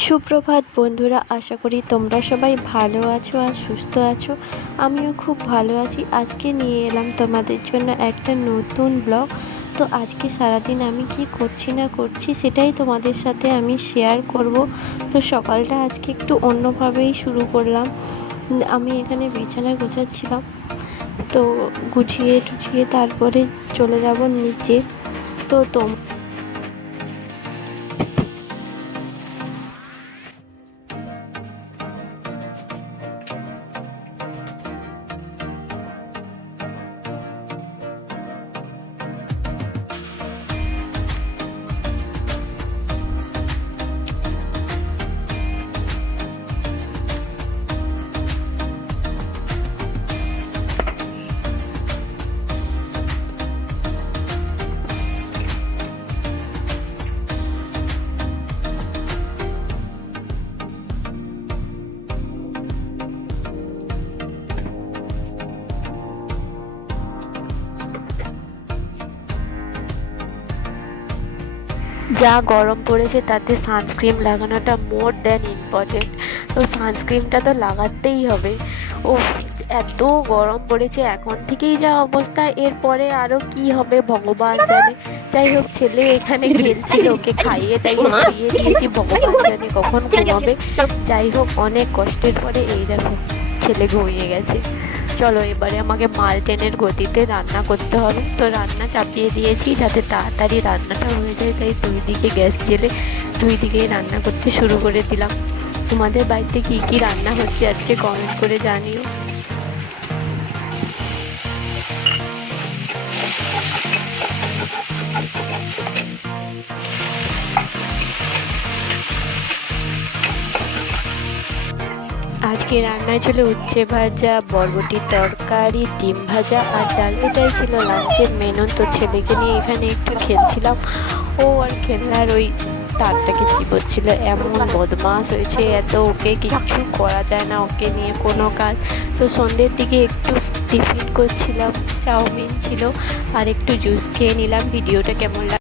সুপ্রভাত বন্ধুরা, আশা করি তোমরা সবাই ভালো আছো আর সুস্থ আছো। আমিও খুব ভালো আছি। আজকে নিয়ে এলাম তোমাদের জন্য একটা নতুন ব্লগ। তো আজকে সারাদিন আমি কি করছি না করছি সেটাই তোমাদের সাথে আমি শেয়ার করব। তো সকালটা আজকে একটু অন্যভাবেই শুরু করলাম। আমি এখানে বিছানা গোছাচ্ছিলাম, তো গুছিয়ে টুছিয়ে তারপরে চলে যাব নিচে। তো যা গরম পড়েছে তাতে সানস্ক্রিন লাগানোটা মোর দ্যান ইম্পর্টেন্ট। তো সানস্ক্রিনটা তো লাগাতেই হবে। ও, এত গরম পড়েছে এখন থেকেই যা অবস্থা, এরপরে আরও কি হবে ভগবান জানে। যাই হোক, ছেলে এখানে খেলছিল, ওকে খাইয়ে দাইয়ে শুইয়ে দিয়েছি, ভগবান জানে কখন ঘুমাবে। যাই হোক, অনেক কষ্টের পরে এই দেখো ছেলে ঘুমিয়ে গেছে। চলো এবারে আমাকে মাল্টেনের গতিতে রান্না করতে হবে। তো রান্না চাপিয়ে দিয়েছি যাতে তাড়াতাড়ি রান্নাটা হয়ে যায়, তাই দুই দিকে গ্যাস জেলে দুই দিকেই রান্না করতে শুরু করে দিলাম। তোমাদের বাড়িতে কি কি রান্না হচ্ছে আজকে কমেন্ট করে জানিও। আজকে রান্নায় ছিল উচ্ছে ভাজা, বরবটির তরকারি, ডিম ভাজা আর ডাল। এটাই ছিল লাঞ্চের মেনু। তো ছেলেকে নিয়ে এখানে একটু খেলছিলাম। ও আর খেলনার ওই তারটাকে চিবোচ্ছিল। এমন বদমাস হয়েছে এত, ওকে কিছু করা যায় না, ওকে নিয়ে কোনো কাজ। তো সন্ধ্যের দিকে একটু টিফিন করছিলাম, চাউমিন ছিল আর একটু জুস খেয়ে নিলাম। ভিডিওটা কেমন